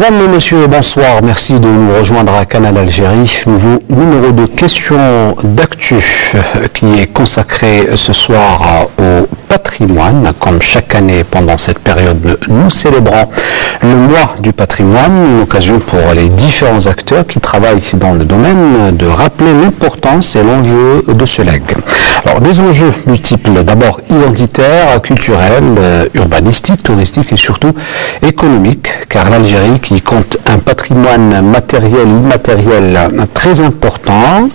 Mesdames et messieurs, bonsoir. Merci de nous rejoindre à Canal Algérie. Nouveau numéro de questions d'actu qui est consacré ce soir au patrimoine. Comme chaque année pendant cette période, nous célébrons le mois du patrimoine, une occasion pour les différents acteurs qui travaillent dans le domaine de rappeler l'importance et l'enjeu de ce legs. Alors, des enjeux multiples, d'abord identitaires, culturels, urbanistiques, touristiques et surtout économiques, car l'Algérie, qui compte un patrimoine matériel et immatériel très important,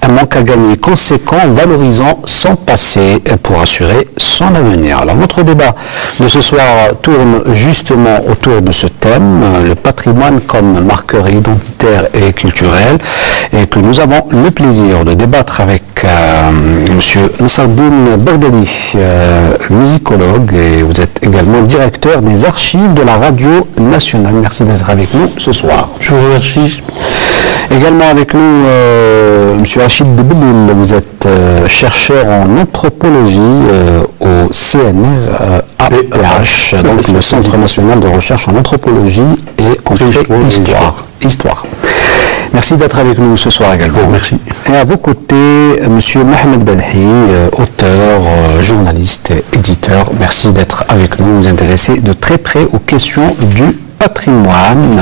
un manque à gagner conséquent, valorisant son passé pour assurer son avenir. Alors notre débat de ce soir tourne justement autour de ce thème, le patrimoine comme marqueur identitaire et culturel, et que nous avons le plaisir de débattre avec Monsieur Nassaroudine Bardali, musicologue, et vous êtes également directeur des archives de la radio nationale. Merci d'être avec nous ce soir. Je vous remercie. Également avec nous, Monsieur Rachid Debelil, vous êtes chercheur en anthropologie au CNRAPH, donc le Centre national de recherche en anthropologie et en histoire. Merci d'être avec nous ce soir également. Merci. Et à vos côtés, Monsieur Mohamed Belhi, auteur, journaliste, éditeur. Merci d'être avec nous, vous intéressez de très près aux questions du patrimoine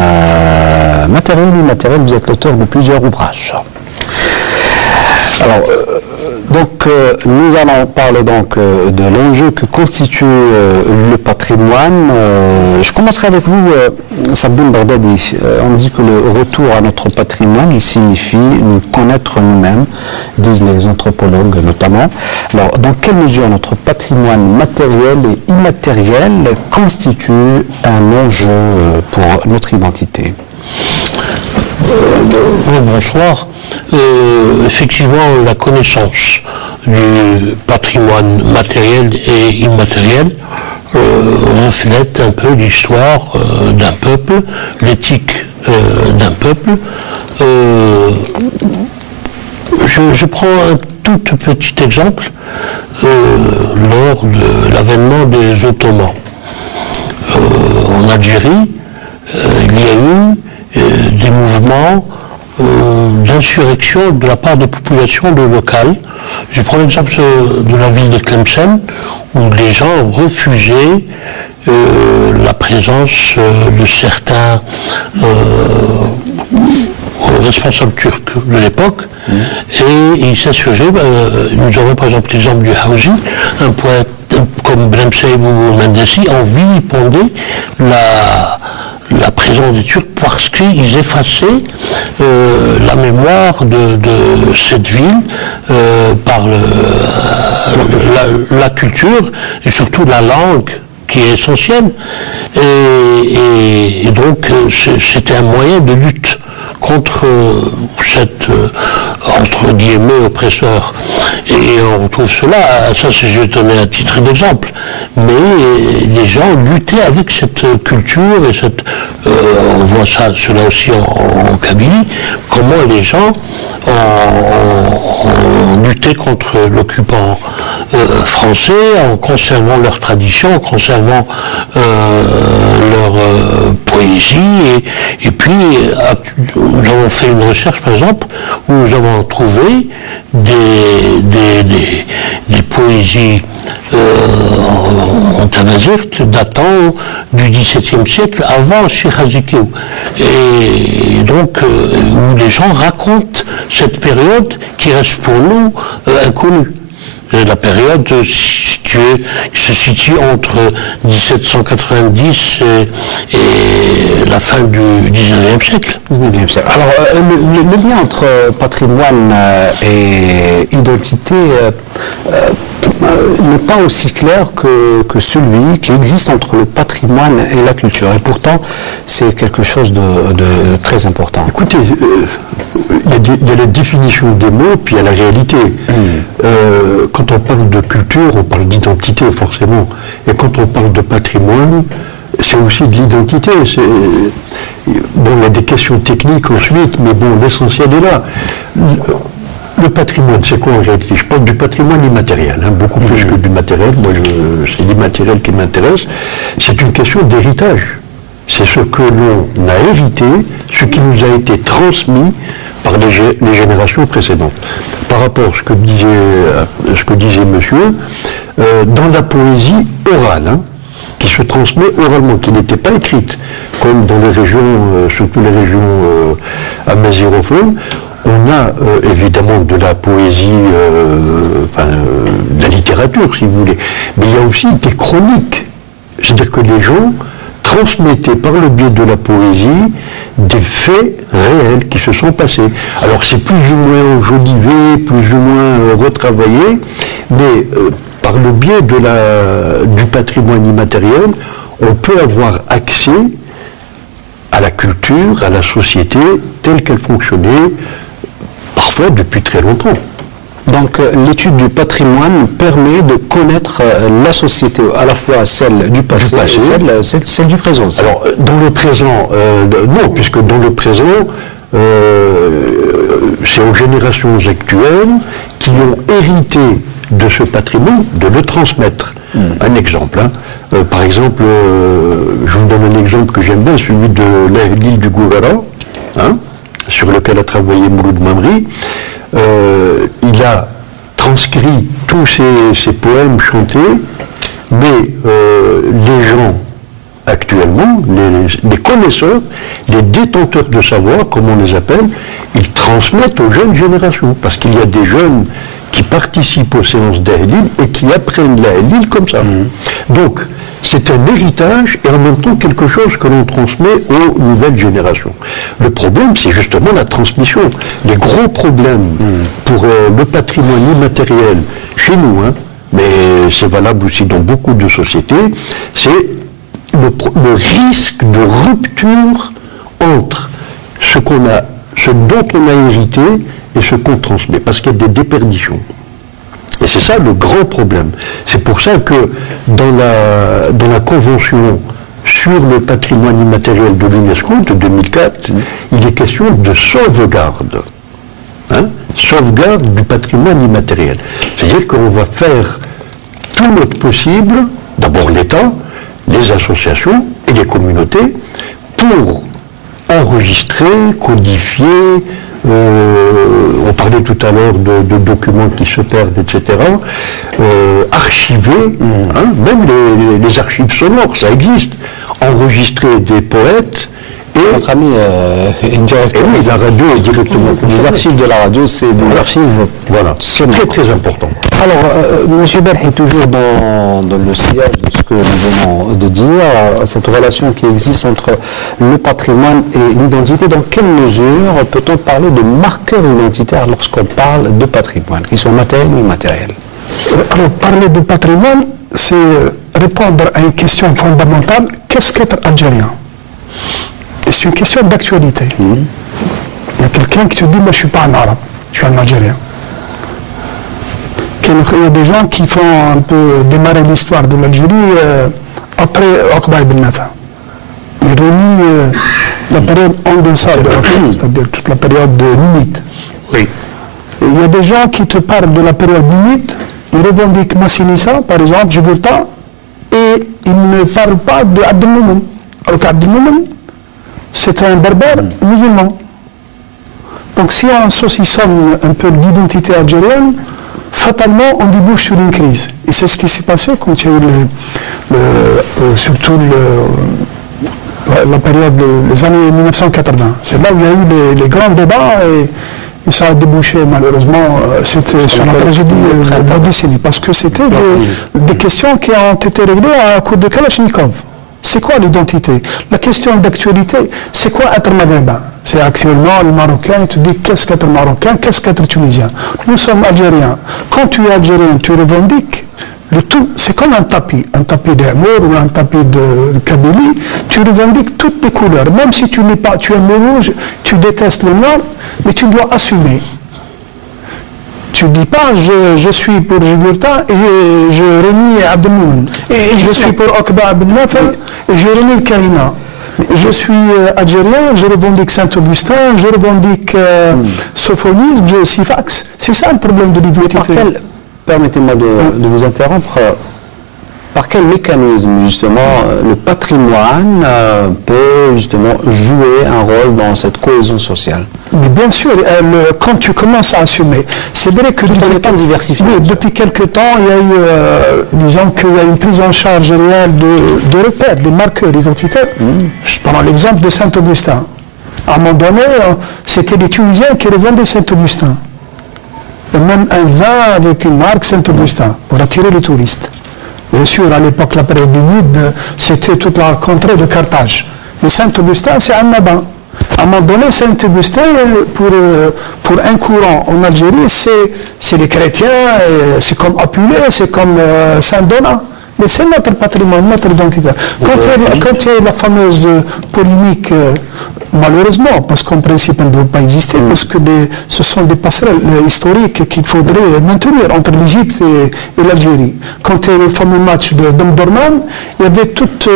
matériel et immatériel. Vous êtes l'auteur de plusieurs ouvrages. Alors, nous allons parler de l'enjeu que constitue le patrimoine. Je commencerai avec vous, Sabine Bardadi. On dit que le retour à notre patrimoine, il signifie nous connaître nous-mêmes, disent les anthropologues notamment. Alors, dans quelle mesure notre patrimoine matériel et immatériel constitue un enjeu pour notre identité? Bonsoir. Effectivement, la connaissance du patrimoine matériel et immatériel reflète un peu l'histoire d'un peuple, l'éthique d'un peuple. Je prends un tout petit exemple lors de l'avènement des Ottomans. En Algérie, il y a eu des mouvements d'insurrection de la part des populations locales. Je prends l'exemple de la ville de Tlemcen, où les gens refusaient la présence de certains responsables turcs de l'époque, et ils s'insurgeaient. Nous avons par exemple l'exemple du Hausi, un poète comme Bremseib ou Mendesi en vilipendait la présence des Turcs parce qu'ils effaçaient la mémoire de cette ville par la culture et surtout la langue qui est essentielle. Et donc c'était un moyen de lutte contre cette, entre guillemets, oppresseur. Et on retrouve cela, ça c'est juste donné à titre d'exemple, mais les gens luttaient avec cette culture et cette, on voit cela aussi en Kabylie, comment les gens ont lutté contre l'occupant français en conservant leur tradition, en conservant leur poésie, et puis nous avons fait une recherche par exemple où nous avons trouvé des poésies en tamazight datant du XVIIe siècle avant Cheikh Azikiou, et donc où les gens racontent cette période qui reste pour nous inconnue. La période se situe entre 1790 et la fin du XIXe siècle. Alors, le lien entre patrimoine et identité n'est pas aussi clair que celui qui existe entre le patrimoine et la culture. Et pourtant, c'est quelque chose de très important. Écoutez, il y a la définition des mots, puis il y a la réalité. Quand on parle de culture, on parle d'identité, forcément. Et quand on parle de patrimoine, c'est aussi de l'identité. Bon, il y a des questions techniques ensuite, mais bon, l'essentiel est là. Le patrimoine, c'est quoi en réalité? Je parle du patrimoine immatériel, beaucoup plus que du matériel. Moi, c'est l'immatériel qui m'intéresse. C'est une question d'héritage. c'est ce que l'on a hérité, ce qui nous a été transmis par les générations précédentes. Par rapport à ce que disait monsieur, dans la poésie orale, qui se transmet oralement, qui n'était pas écrite, comme dans les régions, surtout les régions amazigh-rophones, on a évidemment de la poésie, de la littérature si vous voulez, mais il y a aussi des chroniques, c'est-à-dire que les gens transmettaient par le biais de la poésie des faits réels qui se sont passés. Alors c'est plus ou moins enjolivé, plus ou moins retravaillé, mais par le biais du patrimoine immatériel, on peut avoir accès à la culture, à la société telle qu'elle fonctionnait, parfois depuis très longtemps. Donc l'étude du patrimoine permet de connaître la société, à la fois celle du passé et celle du présent. Alors dans le présent, non, puisque dans le présent, c'est aux générations actuelles qui ont hérité de ce patrimoine, de le transmettre. Un exemple, par exemple, je vous donne un exemple que j'aime bien, celui de l'île du Gouvernement, sur lequel a travaillé Mouloud Mamri. Il a transcrit tous ces poèmes chantés, mais les gens actuellement, les connaisseurs, les détenteurs de savoir, comme on les appelle, ils transmettent aux jeunes générations, parce qu'il y a des jeunes qui participent aux séances d'Ahlil et qui apprennent l'Ahlil comme ça. Donc, c'est un héritage et en même temps quelque chose que l'on transmet aux nouvelles générations. Le problème, c'est justement la transmission. Les gros problèmes pour le patrimoine immatériel chez nous, mais c'est valable aussi dans beaucoup de sociétés, c'est le risque de rupture entre ce dont on a hérité et ce qu'on transmet, parce qu'il y a des déperditions. Et c'est ça le grand problème. C'est pour ça que dans la Convention sur le patrimoine immatériel de l'UNESCO de 2004, il est question de sauvegarde. Sauvegarde du patrimoine immatériel. C'est-à-dire qu'on va faire tout notre possible, d'abord l'État, les associations et les communautés, pour enregistrer, codifier, on parlait tout à l'heure de documents qui se perdent, etc. Archiver, même les archives sonores, ça existe. Enregistrer des poètes et... Notre ami directement. Et oui, la radio est directement... Les archives de la radio, c'est des archives... Voilà, c'est très très important. Alors, M. Berhi, toujours dans le sillage de ce que nous venons de dire, cette relation qui existe entre le patrimoine et l'identité, dans quelle mesure peut-on parler de marqueurs identitaires lorsqu'on parle de patrimoine, qu'ils soient matériels ou immatériels? Alors, parler de patrimoine, c'est répondre à une question fondamentale, qu'est-ce qu'être algérien? Et c'est une question d'actualité. Il y a quelqu'un qui te dit, moi je ne suis pas un arabe, je suis un algérien. Il y a des gens qui font un peu démarrer l'histoire de l'Algérie après Oqba ibn Nafa. Ils relient la période en deçà de Oqba, c'est-à-dire toute la période de Nimite. Oui. Il y a des gens qui te parlent de la période Nimite, ils revendiquent Massinissa, par exemple, Jugurtha, et ils ne parlent pas de Abdelmoumen. Alors qu'Abdelmoumen, c'est un berbère musulman. Donc si on saucissonne un peu l'identité algérienne, fatalement on débouche sur une crise. Et c'est ce qui s'est passé quand il y a eu surtout la période des années 1980. C'est là où il y a eu les grands débats et ça a débouché malheureusement sur la tragédie de la décennie. Parce que c'était des questions qui ont été réglées à coup de Kalachnikov. C'est quoi l'identité? La question d'actualité, c'est quoi être maghrébin? C'est actuellement le Marocain, tu dis qu'est-ce qu'être Marocain, qu'est-ce qu'être Tunisien? Nous sommes Algériens. Quand tu es Algérien, tu revendiques le tout. C'est comme un tapis d'Amour ou un tapis de Kabylie. Tu revendiques toutes les couleurs. Même si tu n'es pas, tu aimes le rouge, tu détestes le noir, mais tu dois assumer. Tu ne dis pas je suis pour Jugurtha et je renie Abdelmoumen. Et je suis pour Oqba ibn Nafa et je renie le Kahina. Je suis algérien, je revendique Saint-Augustin, je revendique Sophonisme, Sifax. C'est ça le problème de l'identité. Permettez-moi de vous interrompre. Par quel mécanisme, justement, le patrimoine peut, justement, jouer un rôle dans cette cohésion sociale? Mais bien sûr, quand tu commences à assumer, c'est vrai que depuis quelque temps, il y a eu, disons qu'il y a une prise en charge réelle de repères, des marqueurs identitaires. Je prends l'exemple de Saint-Augustin. À un moment donné, c'était les Tunisiens qui revendaient Saint-Augustin. Et même un vin avec une marque Saint-Augustin, pour attirer les touristes. Bien sûr, à l'époque, la période humide, c'était toute la contrée de Carthage. Mais Saint-Augustin, c'est un abbin. À un moment donné, Saint-Augustin, pour un courant en Algérie, c'est les chrétiens, c'est comme Apulée, c'est comme Saint-Donat. Mais c'est notre patrimoine, notre identité. Quand il y a la fameuse polémique, malheureusement, parce qu'en principe, elle ne doit pas exister, parce que ce sont des passerelles historiques qu'il faudrait maintenir entre l'Égypte et l'Algérie. Quand il y a eu le fameux match de Omdurman, il y avait toute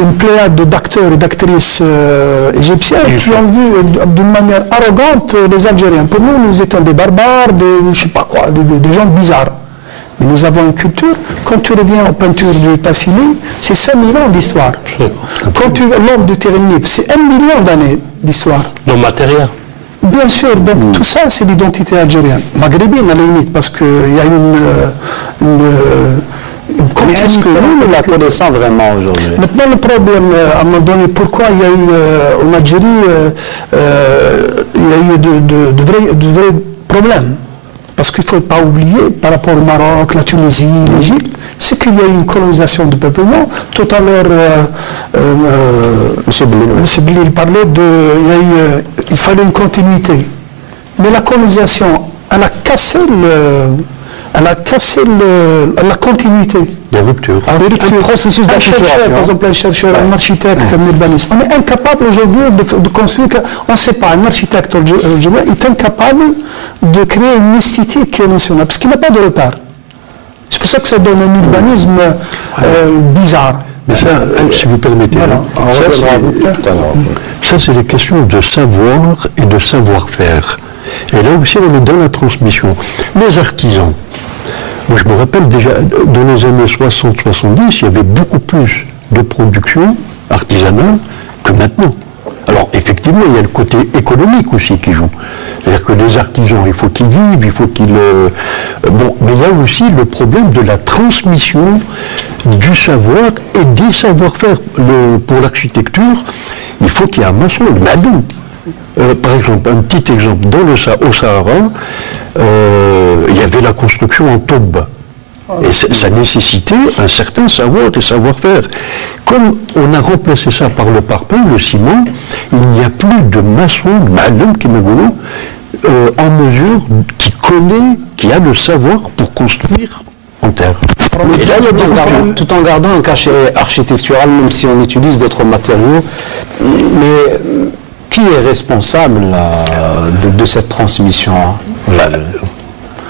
une pléiade d'acteurs et d'actrices égyptiens qui ont vu d'une manière arrogante les Algériens. Pour nous, nous étions des barbares, je ne sais pas quoi, des gens bizarres. Mais nous avons une culture. Quand tu reviens aux peintures du Tassili, c'est 5000 ans d'histoire. Quand tu vois l'homme de Térénif, c'est 1 million d'années d'histoire. Le matériel. Bien sûr, donc tout ça, c'est l'identité algérienne. Maghrébine, à la limite, parce qu'il y a une mais est-ce que nous la connaissons vraiment aujourd'hui? Maintenant, le problème, à un moment donné, pourquoi il y a eu, en Algérie, il y a eu de vrais problèmes? Parce qu'il ne faut pas oublier, par rapport au Maroc, la Tunisie, l'Égypte, c'est qu'il y a eu une colonisation de peuplement. Tout à l'heure, M. Blil parlait il fallait une continuité. Mais la colonisation, elle a cassé la continuité. Des ruptures. Un processus d'acculturation. Par exemple, un chercheur, un architecte, un urbaniste. On est incapable aujourd'hui de construire, on ne sait pas, un architecte est incapable de créer une esthétique nationale, parce qu'il n'a pas de repère. C'est pour ça que ça donne un urbanisme bizarre. Mais ça, si vous permettez, ça c'est des questions de savoir et de savoir-faire. Et là aussi, on est dans la transmission. Les artisans, moi je me rappelle déjà, dans les années 60-70, il y avait beaucoup plus de production artisanale que maintenant. Alors effectivement, il y a le côté économique aussi qui joue. C'est-à-dire que les artisans, il faut qu'ils vivent, il faut qu'ils... Bon, mais il y a aussi le problème de la transmission du savoir et des savoir-faire. Pour l'architecture, il faut qu'il y ait un maçon, le madou. Par exemple, un petit exemple, au Sahara, il y avait la construction en taube. Et ça nécessitait un certain savoir et savoir-faire. Comme on a remplacé ça par le parpaing, le ciment, il n'y a plus de maçon, malum qui en mesure, qui connaît, qui a le savoir pour construire en terre. Et là, tout en gardant un cachet architectural, même si on utilise d'autres matériaux, mais qui est responsable de cette transmission?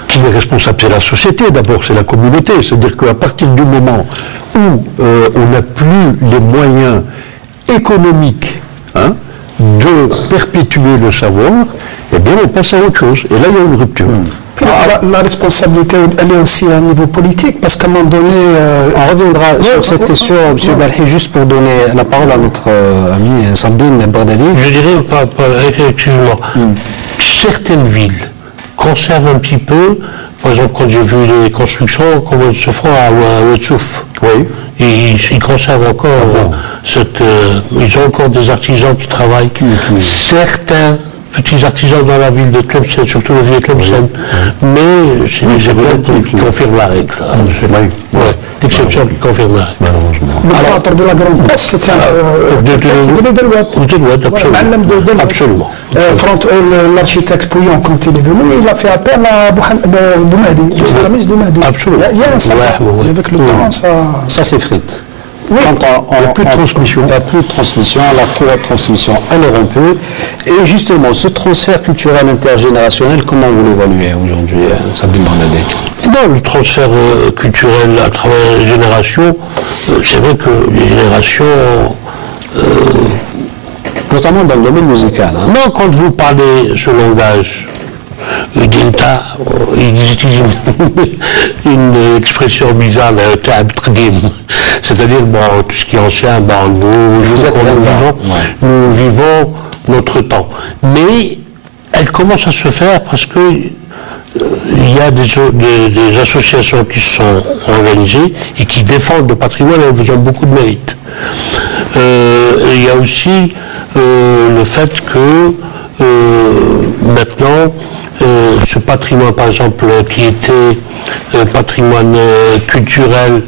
Qui est responsable? C'est la société d'abord, c'est la communauté. C'est-à-dire qu'à partir du moment où on n'a plus les moyens économiques de perpétuer le savoir, eh bien on passe à autre chose. Et là, il y a une rupture. La responsabilité, elle est aussi à un niveau politique, parce qu'à un moment donné... on reviendra sur cette question, M. Balhi, juste pour donner la parole à notre ami Sardine Bardali. Je dirais, excusez-moi, certaines villes conservent un petit peu, par exemple, quand j'ai vu les constructions, comme elles se font à Ouetsouf. Oui. Ils conservent encore ils ont encore des artisans qui travaillent. Certains petits artisans dans la ville de Tlemcen, surtout le vieux Tlemcen, mais c'est des exemples qui confirment la règle. L'exception qui confirme la règle. Le théâtre de la Grande Place, c'était absolument. L'architecte Pouillon, quand il est venu, il a fait appel à Boumadi, l'islamisme Boumadi. Absolument. Il y a un savoir. Avec le temps, ça s'effrite. Oui. Il n'y a plus de transmission. Il n'y a plus de transmission, la courroie de transmission, elle est rompue. Et justement, ce transfert culturel intergénérationnel, comment vous l'évaluez aujourd'hui, Sabine Bardali? Le transfert culturel à travers les générations, c'est vrai que les générations... notamment dans le domaine musical. Non, quand vous parlez ce langage, ils utilisent une expression bizarre, c'est-à-dire bon, tout ce qui est ancien, bon, nous vivons notre temps. Mais elle commence à se faire parce que il y a des associations qui se sont organisées et qui défendent le patrimoine et elles ont beaucoup de mérite. Il y a aussi le fait que maintenant, ce patrimoine, par exemple, qui était patrimoine culturel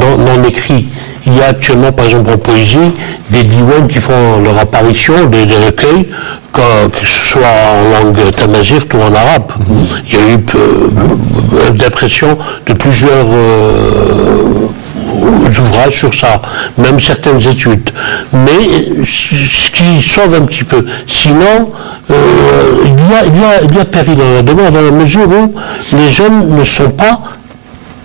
non écrit, il y a actuellement, par exemple, en poésie, des diwan qui font leur apparition, des recueils, que ce soit en langue tamazigh ou en arabe. Il y a eu d'impression de plusieurs ouvrages sur ça, même certaines études. Mais ce qui sauve un petit peu. Sinon, il y a péril dans la demande, dans la mesure où les jeunes ne sont pas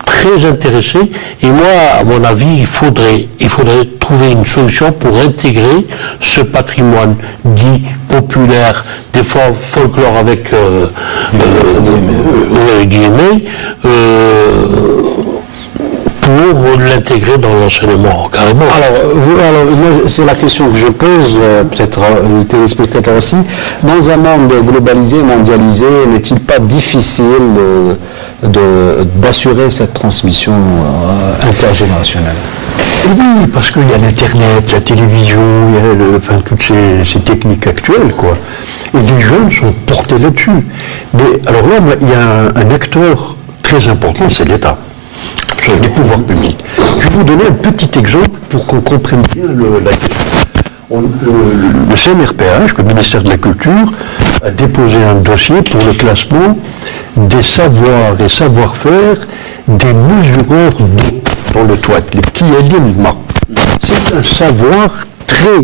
très intéressés. Et moi, à mon avis, il faudrait trouver une solution pour intégrer ce patrimoine dit populaire, des fois folklore avec guillemets, pour l'intégrer dans l'enseignement, carrément. Alors, moi, c'est la question que je pose, peut-être aux téléspectateurs aussi. Dans un monde globalisé, mondialisé, n'est-il pas difficile d'assurer cette transmission intergénérationnelle? Oui, parce qu'il y a l'Internet, la télévision, il y a toutes ces techniques actuelles, quoi. Et les jeunes sont portés là-dessus. Mais alors là, il y a un acteur très important, c'est l'État. Les pouvoirs publics. Je vais vous donner un petit exemple pour qu'on comprenne bien la question. Le CNRPH, le ministère de la Culture, a déposé un dossier pour le classement des savoirs et savoir-faire des mesureurs d'eau dans le toit, les Kiyelilma. C'est un savoir très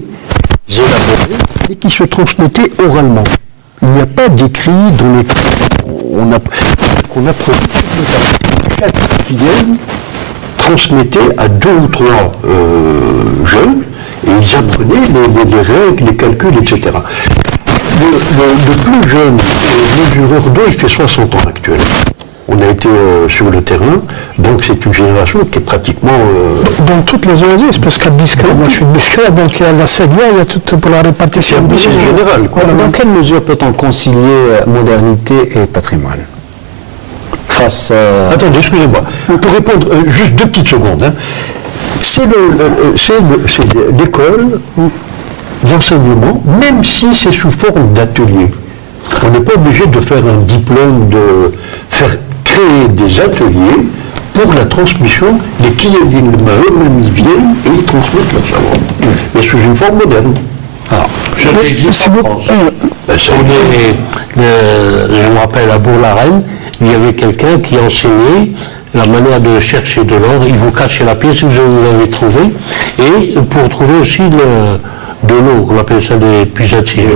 élaboré et qui se transmettait oralement. Il n'y a pas d'écrit dans les qu'on a produit. Chaque filière transmettait à 2 ou 3 jeunes et ils apprenaient les règles, les calculs, etc. Le plus jeune mesureur d'eau, il fait 60 ans actuellement. On a été sur le terrain, donc c'est une génération qui est pratiquement... Dans toutes les oasis, parce qu'à Biskra, moi je suis de Biskra, donc il y a la Séguia, il y a tout pour la répartition. C'est général. Dans quelle mesure peut-on concilier modernité et patrimoine face à... Attendez, excusez-moi. Pour répondre, juste 2 petites secondes. Hein. C'est l'école, l'enseignement, même si c'est sous forme d'atelier. On n'est pas obligé de faire un diplôme, de faire créer des ateliers pour la transmission. Les Kiyelin eux-mêmes, ils viennent et ils transmettent leur savoir. Mais sous une forme moderne. Alors, je me rappelle à Bourg-la-Reine, il y avait quelqu'un qui enseignait la manière de chercher de l'or. Il vous cache la pièce, vous l'avez trouvé, et pour trouver aussi de l'eau, on appelle ça des puisatiers.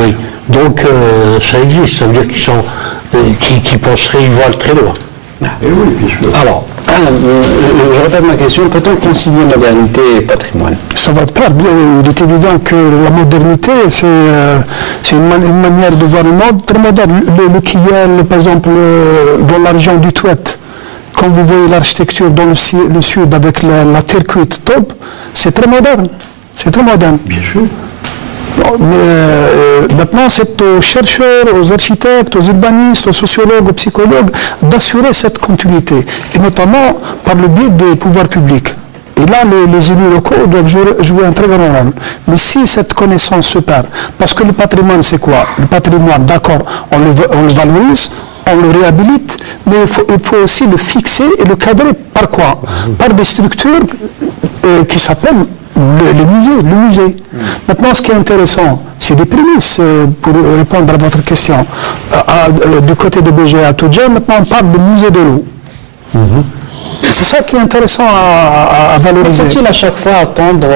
Oui. Donc ça existe, ça veut dire qu'ils penseraient, ils voient très loin. Et oui, bien sûr. Alors, je répète ma question, peut-on concilier modernité et patrimoine? Ça va de pair. Il est évident que la modernité, c'est une manière de voir le monde très moderne. Le Kiyel, par exemple, dans la région du Touet, quand vous voyez l'architecture dans le sud avec la terre cuite top, c'est très moderne. C'est très moderne. Bien sûr. Mais maintenant, c'est aux chercheurs, aux architectes, aux urbanistes, aux sociologues, aux psychologues d'assurer cette continuité, et notamment par le biais des pouvoirs publics. Et là, les élus locaux doivent jouer un très grand rôle. Mais si cette connaissance se perd, parce que le patrimoine, c'est quoi? Le patrimoine, d'accord, on le valorise, on le réhabilite, mais il faut aussi le fixer et le cadrer par quoi? Par des structures qui s'appellent le musée. Maintenant, ce qui est intéressant, c'est des prémices pour répondre à votre question. Du côté de BG à Toudja, maintenant on parle de musée de l'eau. C'est ça qui est intéressant à valoriser. Faut-il à chaque fois attendre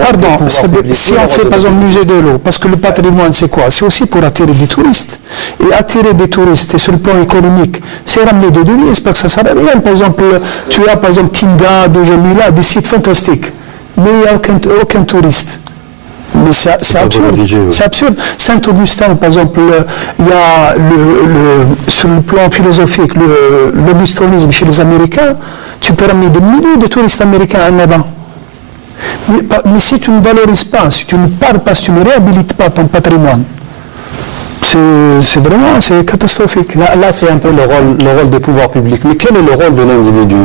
pardon, si on fait par exemple musée de l'eau, parce que le patrimoine c'est quoi? C'est aussi pour attirer des touristes. Et attirer des touristes, et sur le plan économique, c'est ramener des devises, parce que ça sert à rien. Par exemple, tu as par exemple Tinga, Dojamila, des sites fantastiques. Mais il n'y a aucun touriste. Mais c'est absurde. C'est absurde. Saint-Augustin, par exemple, il y a sur le plan philosophique, l'augustonisme chez les Américains, tu peux ramener des milliers de touristes américains à Naba. Mais si tu ne valorises pas, si tu ne parles pas, si tu ne réhabilites pas ton patrimoine, c'est vraiment catastrophique. Là c'est un peu le rôle des pouvoirs publics. Mais quel est le rôle de l'individu?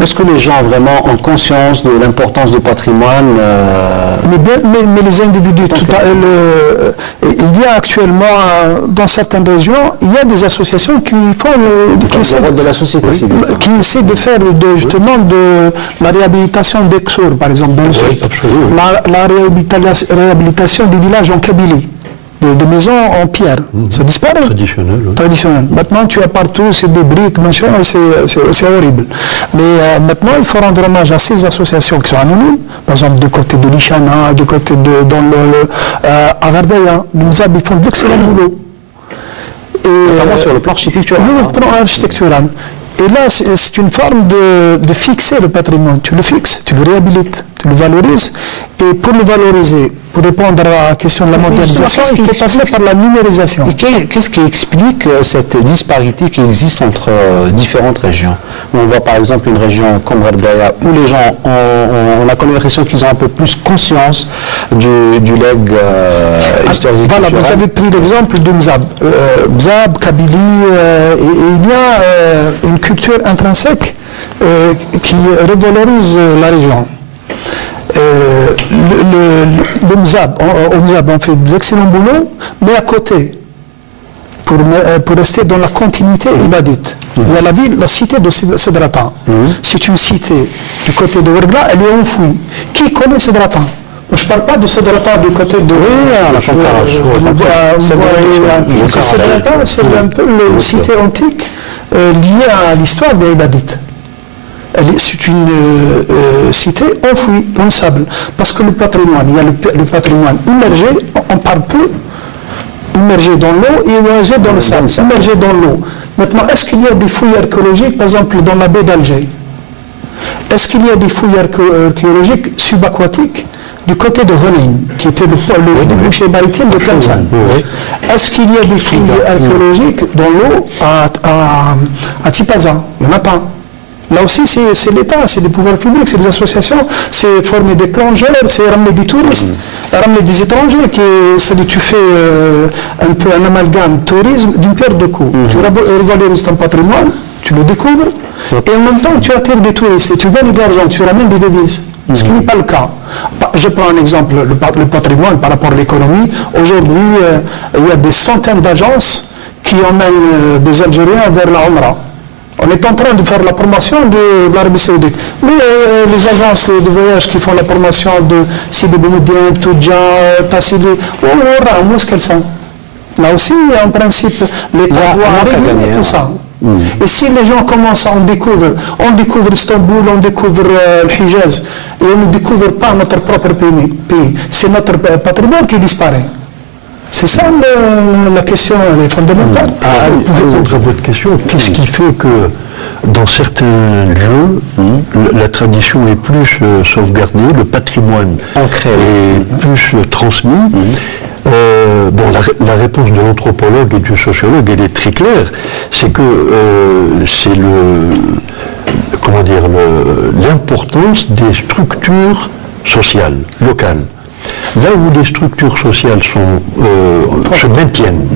Est-ce que les gens vraiment ont conscience de l'importance du patrimoine mais les individus, il y a actuellement, dans certaines régions, il y a des associations qui font le rôle de la société civile, qui essaient de faire justement de la réhabilitation d'Exour, par exemple, dans le sud. La réhabilitation des villages en Kabylie. Des maisons en pierre, ça disparaît. Traditionnel. Oui. Traditionnel. Maintenant, tu as partout, c'est des briques, machin, c'est horrible. Mais maintenant, il faut rendre hommage à ces associations qui sont anonymes, par exemple, du côté de l'Ishana, du côté à Gardaya, le Mzab, ils font d'excellents boulot. Notamment sur le plan architectural. Oui, le plan architectural. Et là, c'est une forme de fixer le patrimoine. Tu le fixes, tu le réhabilites, tu le valorises. Et pour le valoriser, pour répondre à la question de la modernisation, il faut passer par la numérisation. Qu'est-ce qui explique cette disparité qui existe entre différentes régions? On voit par exemple une région comme Gardaya où les gens on a comme l'impression qu'ils ont un peu plus conscience du legs historique. Voilà, vous avez pris l'exemple de Mzab. Mzab, Kabylie, et il y a une culture intrinsèque qui revalorise la région. Le Mzab, au Mzab, on fait de l'excellent boulot, mais à côté, pour rester dans la continuité ibadite. Il y a la cité de Sedratan. C'est une cité du côté de Ouergla, elle est enfouie. Qui connaît Sedratan? Je ne parle pas de Sedratan du côté de... Sedratan, c'est un peu une cité antique liée à l'histoire des ibadites. C'est une cité enfouie dans le sable. Parce que le patrimoine, il y a le patrimoine immergé, on parle peu, immergé dans l'eau et immergé dans le sable, immergé dans l'eau. Maintenant, est-ce qu'il y a des fouilles archéologiques, par exemple, dans la baie d'Alger? Est-ce qu'il y a des fouilles archéologiques subaquatiques du côté de Renin, qui était le débouché maritime de Tlemcen? Est-ce qu'il y a des fouilles archéologiques dans l'eau à Tipaza? Il n'y en a pas. Là aussi, c'est l'État, c'est des pouvoirs publics, c'est des associations, c'est former des plongeurs, c'est ramener des touristes, ramener des étrangers. Tu fais un peu un amalgame tourisme d'une pierre deux coups. Tu revalorises ton patrimoine, tu le découvres, et en même temps, tu attires des touristes, et tu gagnes de l'argent, tu ramènes des devises. Ce qui n'est pas le cas. Je prends un exemple, le patrimoine par rapport à l'économie. Aujourd'hui, il y a des centaines d'agences qui emmènent des Algériens vers la Omra. On est en train de faire la promotion de l'Arabie Saoudite. Mais les agences de voyage qui font la promotion de Sidi Boumediene, Toudja, Tassili, où est-ce qu'elles sont? Là aussi, en principe, l'État doit réguler tout ça. Et si les gens commencent à on découvre Istanbul, on découvre le Hijaz, et on ne découvre pas notre propre pays, c'est notre patrimoine qui disparaît. C'est ça la question, elle est fondamentale. Pour répondre à votre question, qu'est-ce qui fait que dans certains lieux, la tradition est plus sauvegardée, le patrimoine est plus transmis? La réponse de l'anthropologue et du sociologue, elle est très claire. C'est que c'est l'importance des structures sociales, locales. Là où les structures sociales se maintiennent,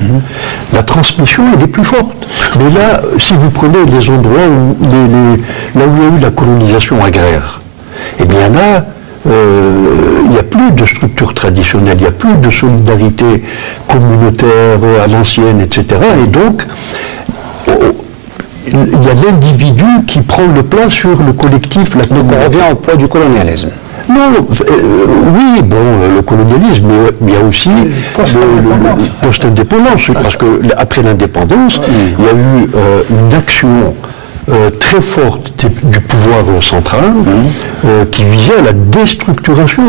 la transmission elle est plus forte. Mais là, si vous prenez les endroits où là où il y a eu la colonisation agraire, eh bien là, il n'y a plus de structure traditionnelle, il n'y a plus de solidarité communautaire à l'ancienne, etc. Et donc, il y a l'individu qui prend le pas sur le collectif. Donc on revient au poids du colonialisme. Non, oui, le colonialisme, mais il y a aussi le post-indépendance, parce qu'après l'indépendance, il y a eu une action très forte du pouvoir central qui visait à la déstructuration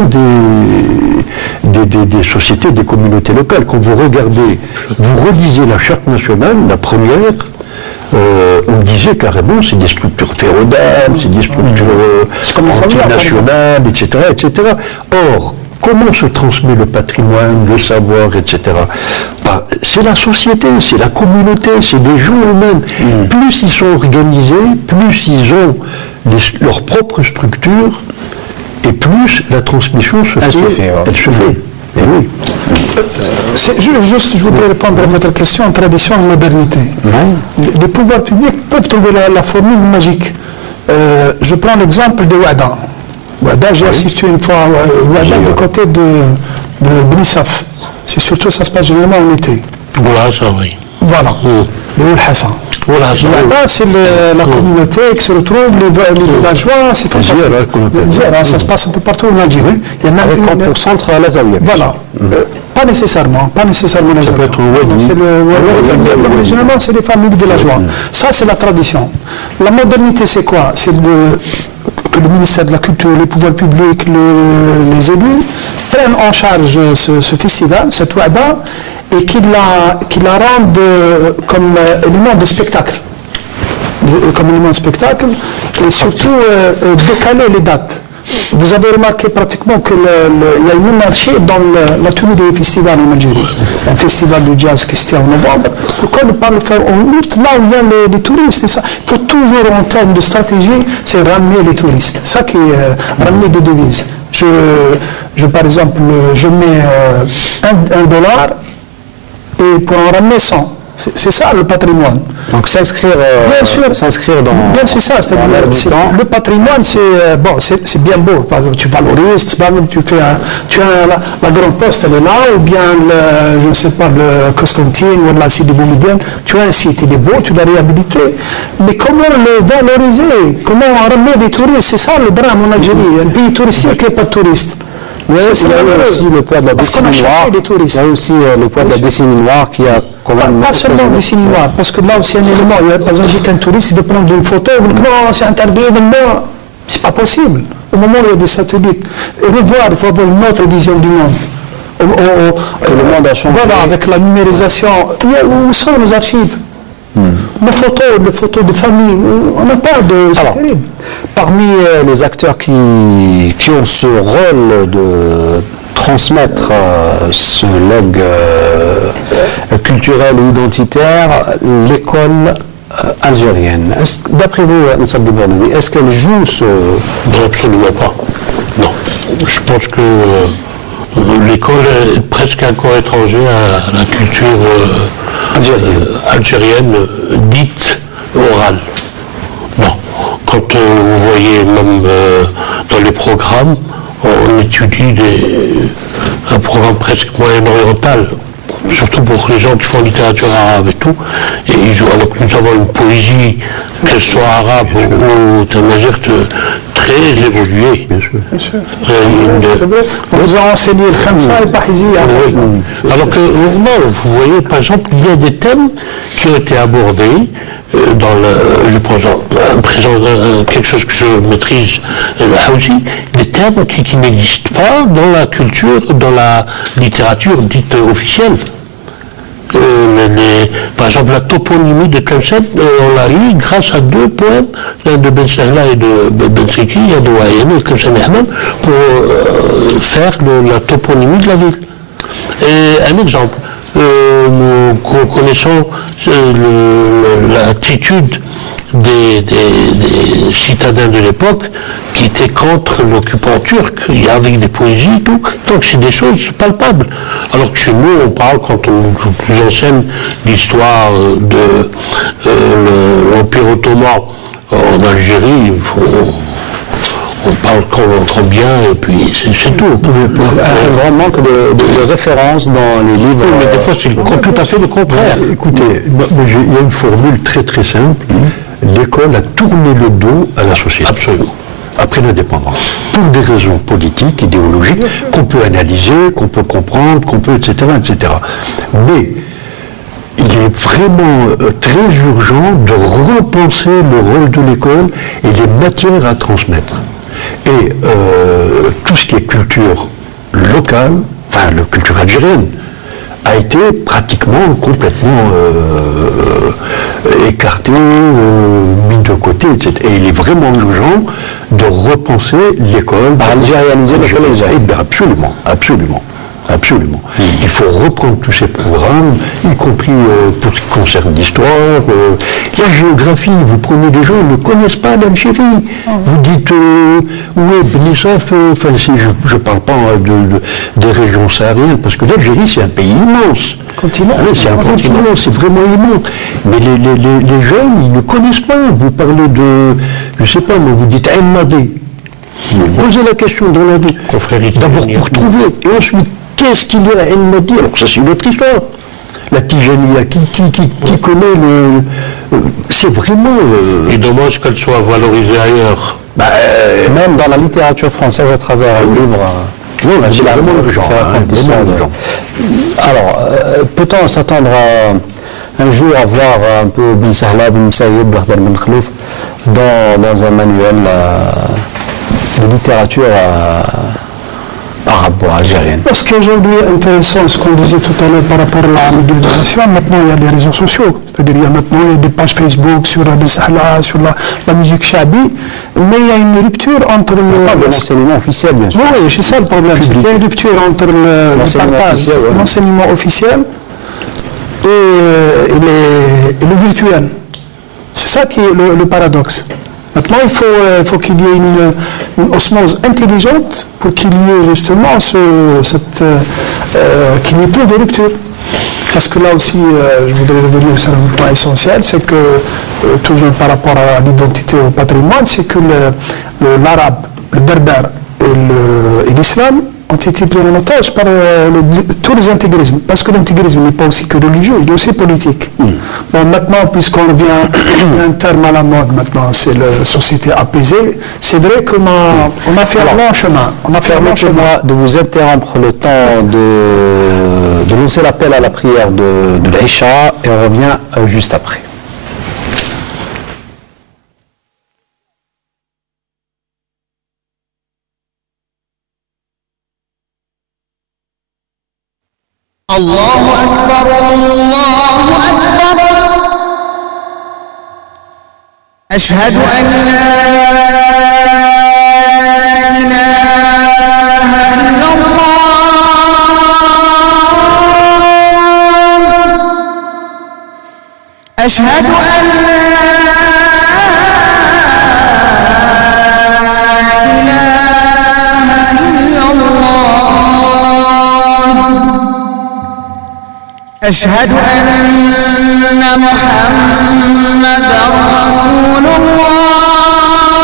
des sociétés, des communautés locales. Quand vous regardez, vous relisez la Charte nationale, la première, on disait carrément c'est des structures féodales, c'est des structures antinationales, etc., etc. Or, comment se transmet le patrimoine, le savoir, etc. C'est la société, c'est la communauté, c'est des gens eux-mêmes. Plus ils sont organisés, plus ils ont leur propre structure, et plus la transmission se fait. Elle se fait. Et oui. Je voudrais répondre à votre question, tradition et modernité. Les pouvoirs publics peuvent trouver la formule magique. Je prends l'exemple de Ouada. Ouada, j'ai assisté une fois à Ouada du côté de Blissaf. C'est surtout, ça se passe généralement en été. Voilà, ça, oui. Voilà. Le Hassan. Voilà, c'est la communauté qui se retrouve, les villageois, c'est fantastique. Ça se passe un peu partout en Algérie. Il y a même pour centre la Zawiya. Voilà. Pas nécessairement la Zawiya. Ça peut être généralement, c'est les familles villageois. Ça, c'est la tradition. La modernité, c'est quoi? C'est que le ministère de la Culture, les pouvoirs publics, les élus prennent en charge ce festival, cette Ouada, et qu'il la rende comme élément de spectacle. Et surtout décaler les dates. Vous avez remarqué pratiquement qu'il y a une marché dans la tenue des festivals en Algérie. Un festival de jazz qui se tient en novembre. Pourquoi ne pas le faire en août, là où il y a les touristes? Il faut toujours, en termes de stratégie, c'est ramener les touristes. Ça qui est ramener des devises. Par exemple, je mets $1 et pour en ramener 100. C'est ça le patrimoine. Donc s'inscrire dans... Bien c'est ça, le patrimoine c'est bien beau. Tu valorises, tu as la grande poste, elle est là, ou bien je ne sais pas, le Constantine ou la site de Boumedienne, tu as un site, il est beau, tu l'as réhabilité. Mais comment le valoriser? Comment ramener des touristes? C'est ça le drame en Algérie, un pays touristique et pas de touristes. Oui, il y a aussi le poids de la décennie noire. Il y a aussi le poids de la décennie noire qui a quand même... Pas seulement la décennie noire, parce que là aussi un élément, il y a par exemple qu'un touriste il veut prendre une photo, non, c'est interdit, non, c'est pas possible. Au moment où il y a des satellites, revoir, il faut avoir une autre vision du monde. Le monde a changé. Voilà, avec la numérisation, où sont nos archives? Les photos de famille, on n'a pas de... C'est terrible. Parmi les acteurs qui ont ce rôle de transmettre ce legs culturel et identitaire, l'école algérienne. D'après vous, Moussab Dibouani, est-ce qu'elle joue ce... Non, absolument pas. Non. Je pense que l'école est presque un corps étranger à la culture algérienne dite orale. Non. Quand vous voyez même dans les programmes, on étudie un programme presque moyen-oriental, surtout pour les gens qui font littérature arabe et tout. Et alors que nous avons une poésie, qu'elle soit arabe ou tamazigh, très évoluée. Bien sûr. C'est vrai. On vous a enseigné le khamsa et Pahizi. Alors que, vous voyez, par exemple, il y a des thèmes qui ont été abordés je présente quelque chose que je maîtrise, le Hawzi, des termes qui n'existent pas dans la culture, dans la littérature dite officielle. Par exemple, la toponymie de Tlemcen, on l'a eu grâce à 2 poèmes, l'un de Ben Sahla et de Ben Seki, il y a de Wayani et Tlemcen Ahmed, pour faire la toponymie de la ville. Et un exemple, nous connaissons l'attitude des citadins de l'époque qui étaient contre l'occupant turc, avec des poésies et tout. Donc c'est des choses palpables. Alors que chez nous, on parle, quand on nous enseigne l'histoire de l'Empire ottoman en Algérie, on parle qu'en bien, et puis c'est tout. Un grand manque de références dans les livres. Mais des fois, c'est tout à fait le contraire. Écoutez, il y a une formule très très simple. L'école a tourné le dos à la société. Absolument. Après l'indépendance. Pour des raisons politiques, idéologiques, qu'on peut analyser, qu'on peut comprendre, etc., etc. Mais il est vraiment très urgent de repenser le rôle de l'école et les matières à transmettre. Et tout ce qui est culture locale, enfin la culture algérienne, a été pratiquement complètement écarté, mis de côté, etc. Et il est vraiment urgent de repenser l'école. Algérianiser l'école algérienne. Eh bien, absolument, absolument. Absolument. Il faut reprendre tous ces programmes, y compris pour ce qui concerne l'histoire, la géographie. Vous prenez des gens, ils ne connaissent pas l'Algérie. Vous dites, où est Bnissaf, enfin, je ne parle pas des régions sahariennes, parce que l'Algérie, c'est un pays immense. Continent. C'est un continent, c'est vraiment immense. Mais les jeunes, ils ne connaissent pas. Vous parlez de, je ne sais pas, mais vous dites Madé. Posez la question dans la vie. D'abord pour trouver, et ensuite, qu'est-ce qu'il y a à El Madi? Alors ça c'est une autre histoire. La Tijaniya, qui connaît c'est vraiment... Et dommage qu'elle soit valorisée ailleurs. Même dans la littérature française à travers un livre... Non, c'est vraiment urgent. Alors, peut-on s'attendre un jour à voir un peu Ben Sahla, Ben Saïd, Bardal Ben Khlouf dans un manuel de littérature arabe ou algérienne? Ce qui aujourd'hui est intéressant, ce qu'on disait tout à l'heure par rapport à la médiatisation, maintenant il y a des réseaux sociaux, c'est-à-dire il y a des pages Facebook sur Ben Sahla, sur la musique chabi, mais il y a une rupture entre l'enseignement officiel, bien sûr. Oui, c'est ça le problème, c'est qu'il y a une rupture entre le partage, l'enseignement officiel et le virtuel. C'est ça qui est le paradoxe. Maintenant, il faut qu'il y ait une osmose intelligente pour qu'il y ait justement qu'il n'y ait plus de rupture. Parce que là aussi, je voudrais revenir sur un point essentiel, c'est que, toujours par rapport à l'identité au patrimoine, c'est que l'arabe, le berbère et l'islam ont été pris en otage par tous les intégrismes. Parce que l'intégrisme n'est pas aussi que religieux, il est aussi politique. Bon, maintenant, puisqu'on revient à un terme à la mode, maintenant, c'est la société apaisée, c'est vrai qu'on a fait un long chemin. Permettez-moi de vous interrompre le temps de lancer l'appel à la prière de l'Aïcha et on revient juste après. الله أكبر الله أكبر أشهد أن لا إله إلا الله أشهد أن لا أشهد أن محمدًا رسول الله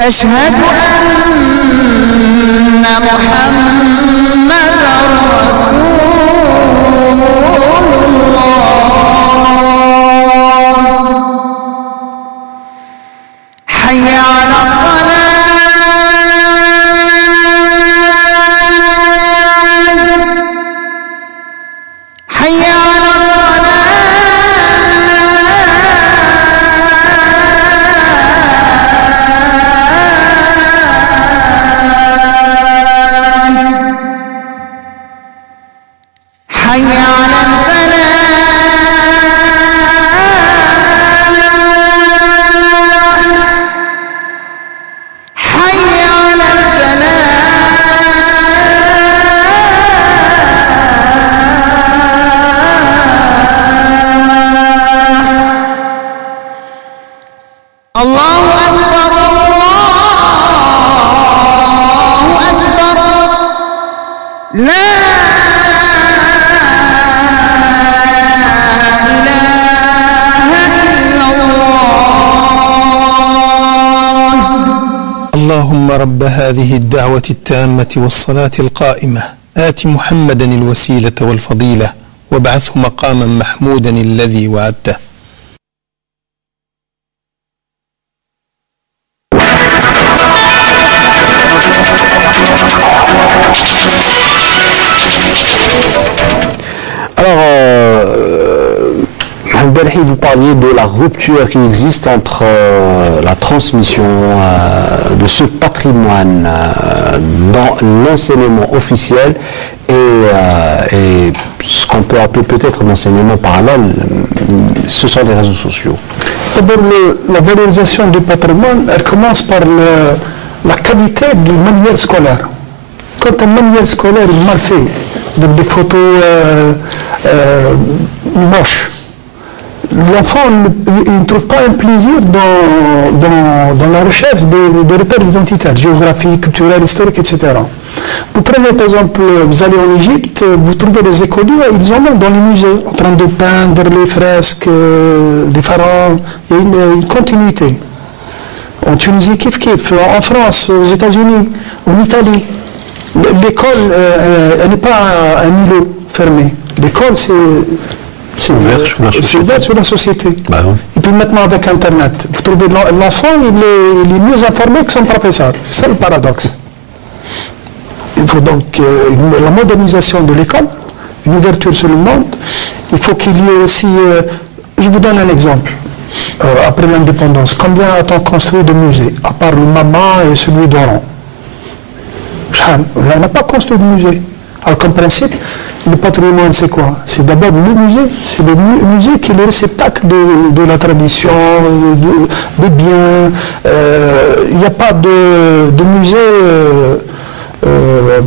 أشهد أن محمدًا رسول الله حي على الصلاة رب هذه الدعوة التامة والصلاة القائمة آت محمدا الوسيلة والفضيلة وابعثه مقاما محمودا الذي وعدته. Vous parliez de la rupture qui existe entre la transmission de ce patrimoine dans l'enseignement officiel et ce qu'on peut appeler peut-être d'enseignement parallèle, ce sont les réseaux sociaux. D'abord, la valorisation du patrimoine, elle commence par la qualité du manuel scolaire. Quand un manuel scolaire est mal fait, avec des photos moches, l'enfant ne trouve pas un plaisir dans la recherche des repères identitaires, géographiques, culturels, historiques, etc. Vous prenez par exemple, vous allez en Égypte, vous trouvez les écoliers, ils en ont dans les musées, en train de peindre les fresques des pharaons. Il y a une continuité. En Tunisie, kiff, en France, aux États-Unis, en Italie. L'école, elle n'est pas un îlot fermé. L'école, c'est ouvert sur la société. Bah oui. Et puis maintenant, avec Internet, vous trouvez l'enfant, il est mieux informé que son professeur. C'est ça le paradoxe. Il faut donc la modernisation de l'école, une ouverture sur le monde. Il faut qu'il y ait aussi... je vous donne un exemple. Après l'indépendance, combien a-t-on construit de musées, à part le Mama et celui d'Oran? On n'a pas construit de musée. Alors comme principe, le patrimoine c'est quoi? C'est d'abord le musée. C'est le musée qui est le réceptacle de la tradition, des biens. Il n'y a pas de musée,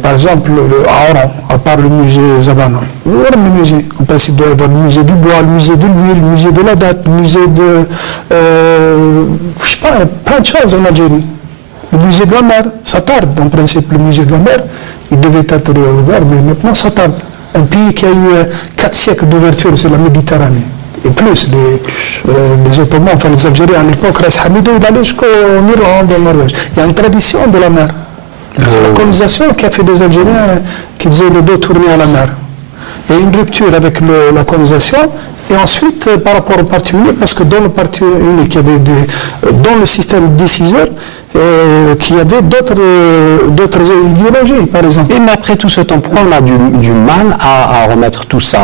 par exemple, à Oran, à part le musée Zabana. Le musée, en principe, il doit y avoir le musée du bois, le musée de l'huile, le musée de la date, le musée de... je sais pas, plein de choses en Algérie. Le musée de la mer, ça tarde, en principe, le musée de la mer, il devait être ouvert, mais maintenant ça tarde. Un pays qui a eu 4 siècles d'ouverture sur la Méditerranée, et plus, les Ottomans, enfin les Algériens à l'époque, Ras Hamidou, il allait jusqu'en Irlande, en Norvège. Il y a une tradition de la mer. C'est la colonisation qui a fait des Algériens qui faisaient le dos tourné à la mer. Il y a une rupture avec la colonisation, et ensuite, par rapport au parti unique, parce que dans le parti unique, il y avait dans le système déciseur, qu'il y avait d'autres idéologies, par exemple. Et mais après tout ce temps, pourquoi on a du mal à remettre tout ça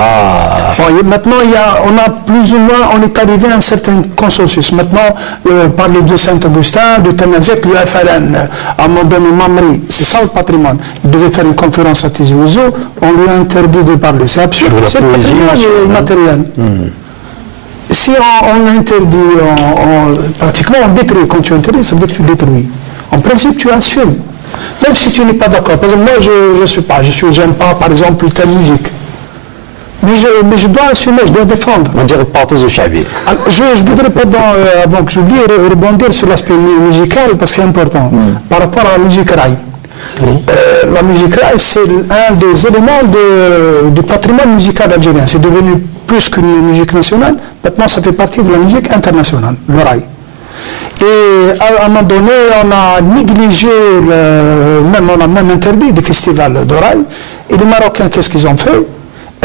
Bon, maintenant, on a plus ou moins, on est arrivé à un certain consensus. Maintenant, parler de Saint-Augustin, de Tamazek, le FLN, à un moment donné, Mamri, c'est ça le patrimoine. Il devait faire une conférence à Tizi Ouzou, on lui a interdit de parler. C'est absurde, c'est le patrimoine immatériel. Si on interdit, pratiquement on détruit. Quand tu interdis, ça veut dire que tu détruis. En principe, tu assumes. Même si tu n'es pas d'accord. Par exemple, moi, j'aime pas, par exemple, telle musique. Mais je dois assumer, je dois défendre. On dirait partage de Chabi. Je voudrais, avant que j'oublie, rebondir sur l'aspect musical, parce que c'est important. Par rapport à la musique raï. La musique raï, c'est un des éléments du patrimoine musical algérien. C'est devenu plus qu'une musique nationale. Maintenant, ça fait partie de la musique internationale, le raï. Et à un moment donné, on a négligé, on a même interdit des festivals de raï. Et les Marocains, qu'est-ce qu'ils ont fait?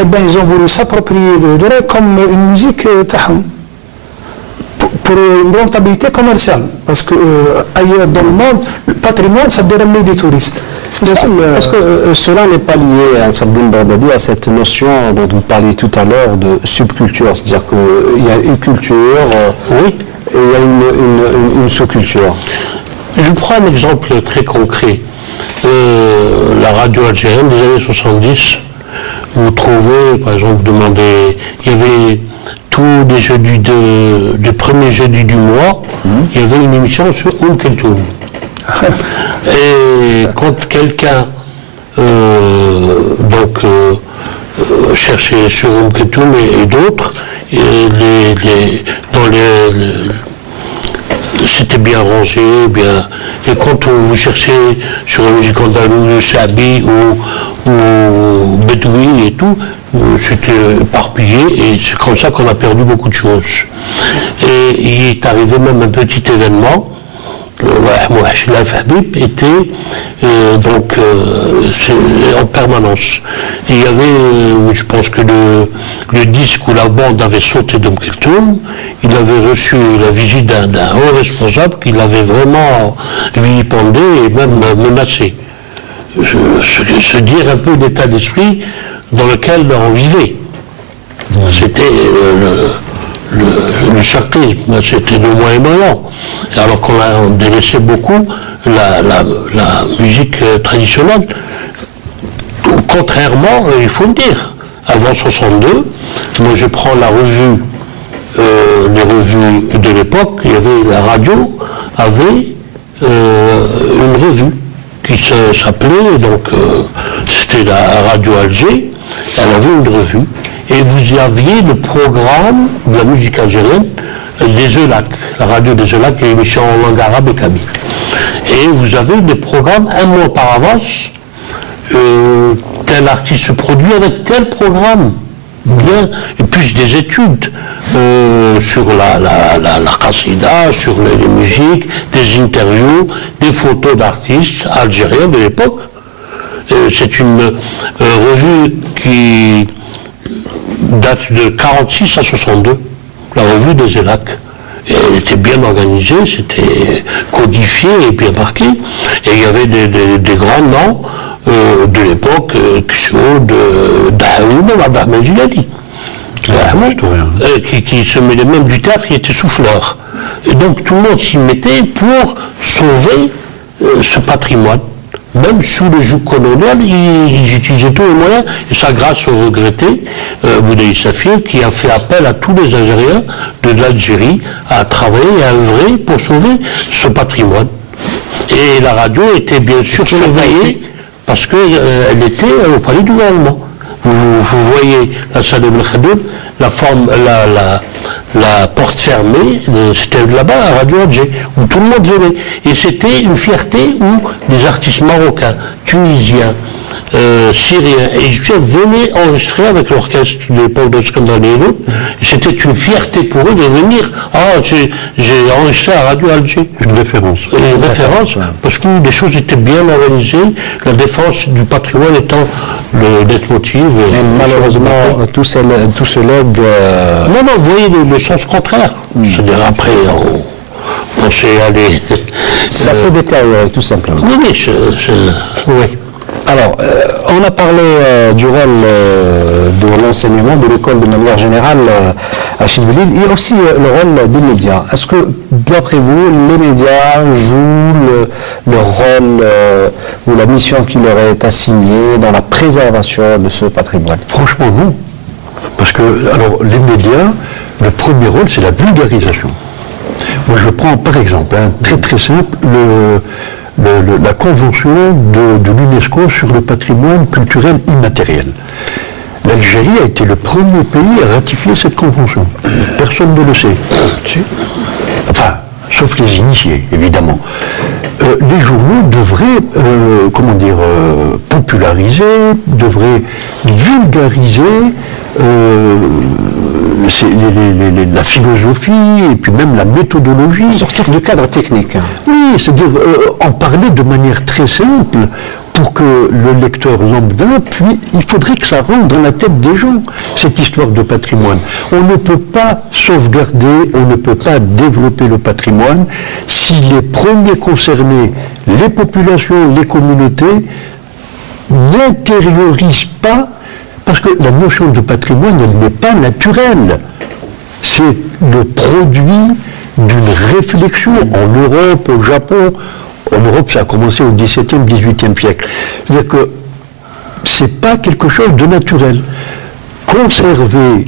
Eh bien, ils ont voulu s'approprier le raï comme une musique tahoum, pour une rentabilité commerciale. Parce que ailleurs dans le monde, le patrimoine, ça déramène des touristes. Est-ce que cela n'est pas lié à Saddam Bardadi, à cette notion dont vous parliez tout à l'heure de subculture? C'est-à-dire qu'il y a une culture, oui, et il y a une sous-culture. Je prends un exemple très concret. La radio algérienne des années 70, vous trouvez, par exemple, il y avait tous les jeudis le premier jeudi du mois, il y avait une émission sur Keltoum. Et quand quelqu'un cherchait sur Keltoum et d'autres, c'était bien rangé, bien. Et quand vous cherchez sur la musique andalouse, Chabi ou Bedoui et tout, c'était éparpillé et c'est comme ça qu'on a perdu beaucoup de choses. Et il est arrivé même un petit événement. Mouhachlaf Habib était en permanence. Et il y avait, je pense que le disque ou la bande avait sauté d'Keltoum, il avait reçu la visite d'un haut responsable qui l'avait vraiment vilipendé et même menacé. Se dire un peu l'état d'esprit dans lequel on vivait. C'était le chartisme, c'était le Moyen-Orient. Alors qu'on délaissait beaucoup la musique traditionnelle. Contrairement, il faut le dire, avant 62. Moi, je prends la revue, les revues de l'époque. Il y avait la radio avait une revue qui s'appelait, donc c'était la radio Alger. Elle avait une revue et vous y aviez le programme de la musique algérienne des ELAC, la radio des ELAC, qui est émission en langue arabe et kabyle. Et vous avez des programmes un mois par avance. Tel artiste se produit avec tel programme. Bien, et puis des études sur la qasida, sur les musiques, des interviews, des photos d'artistes algériens de l'époque. C'est une revue qui date de 46 à 62, la revue des ELAC. Et elle était bien organisée, c'était codifié et bien marqué. Et il y avait des grands noms de l'époque, Kshod, Dahoud, Ahmed Jiladi. Qui se mêlait même du théâtre, qui était souffleur. Et donc tout le monde s'y mettait pour sauver ce patrimoine. Même sous le joug colonial, ils utilisaient tous les moyens, et ça grâce au regretté Boudaï Safir, qui a fait appel à tous les Algériens de l'Algérie à travailler et à œuvrer pour sauver ce patrimoine. Et la radio était bien sûr surveillée, parce qu'elle était au palais du gouvernement. Vous voyez la salle de Khadoun, la porte fermée, c'était là-bas à Radio Alger, où tout le monde venait. Et c'était une fierté où les artistes marocains, tunisiens, syriens et égyptiens venaient enregistrer avec l'orchestre de l'époque de Scandalero. C'était une fierté pour eux de venir. Ah, j'ai enregistré à Radio Alger. Une référence. Une référence, ouais. Parce que les choses étaient bien organisées, la défense du patrimoine étant le leitmotiv. Malheureusement, tout ce leg... Non, vous voyez le sens contraire. C'est-à-dire après, on s'est allé... Ça s'est détérioré, tout simplement. Oui. Alors, on a parlé du rôle de l'enseignement, de l'école de manière générale à Chidwili. Il y a aussi le rôle des médias. Est-ce que, d'après vous, les médias jouent le rôle ou la mission qui leur est assignée dans la préservation de ce patrimoine? Franchement, non. Parce que, alors, les médias, le premier rôle, c'est la vulgarisation. Moi, je prends par exemple, très très simple, la convention de l'UNESCO sur le patrimoine culturel immatériel. L'Algérie a été le premier pays à ratifier cette convention. Personne ne le sait. Enfin, sauf les initiés, évidemment. Les journaux devraient, populariser, devraient vulgariser la philosophie et puis même la méthodologie. Sortir du cadre technique. Oui, c'est-à-dire en parler de manière très simple pour que le lecteur lambda, puis il faudrait que ça rentre dans la tête des gens, cette histoire de patrimoine. On ne peut pas sauvegarder, on ne peut pas développer le patrimoine si les premiers concernés, les populations, les communautés, n'intériorisent pas, parce que la notion de patrimoine, elle n'est pas naturelle. C'est le produit d'une réflexion en Europe, au Japon. En Europe, ça a commencé au XVIIe, XVIIIe siècle. C'est-à-dire que c'est pas quelque chose de naturel. Conserver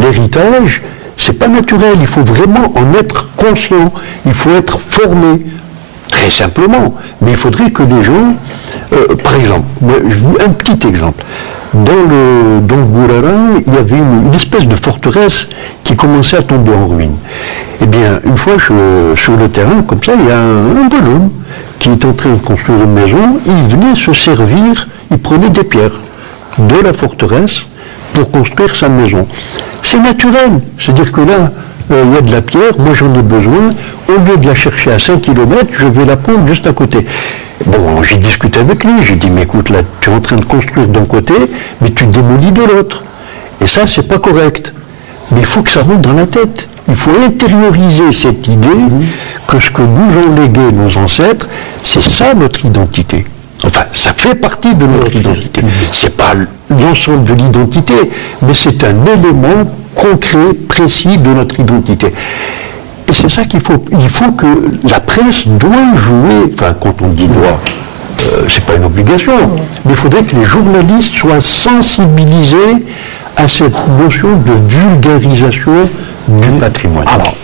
l'héritage, c'est pas naturel. Il faut vraiment en être conscient. Il faut être formé. Très simplement. Mais il faudrait que les gens, par exemple, un petit exemple. Dans Gourara, il y avait une espèce de forteresse qui commençait à tomber en ruine. Eh bien, une fois sur le terrain, comme ça, il y a un bonhomme qui est en train de construire une maison. Il venait se servir, il prenait des pierres de la forteresse pour construire sa maison. C'est naturel. C'est-à-dire que là, il y a de la pierre, moi j'en ai besoin. Au lieu de la chercher à 5 km, je vais la prendre juste à côté. Bon, j'ai discuté avec lui, j'ai dit, mais écoute, là, tu es en train de construire d'un côté, mais tu démolis de l'autre. Et ça, c'est pas correct. Mais il faut que ça rentre dans la tête. Il faut intérioriser cette idée que ce que nous ont légué nos ancêtres, c'est ça notre identité. Enfin, ça fait partie de notre identité. C'est pas l'ensemble de l'identité, mais c'est un élément concret, précis de notre identité. Et c'est ça qu'il faut. Il faut que la presse doit jouer, enfin, quand on dit doit, c'est pas une obligation, mais il faudrait que les journalistes soient sensibilisés à cette notion de vulgarisation du patrimoine. Alors,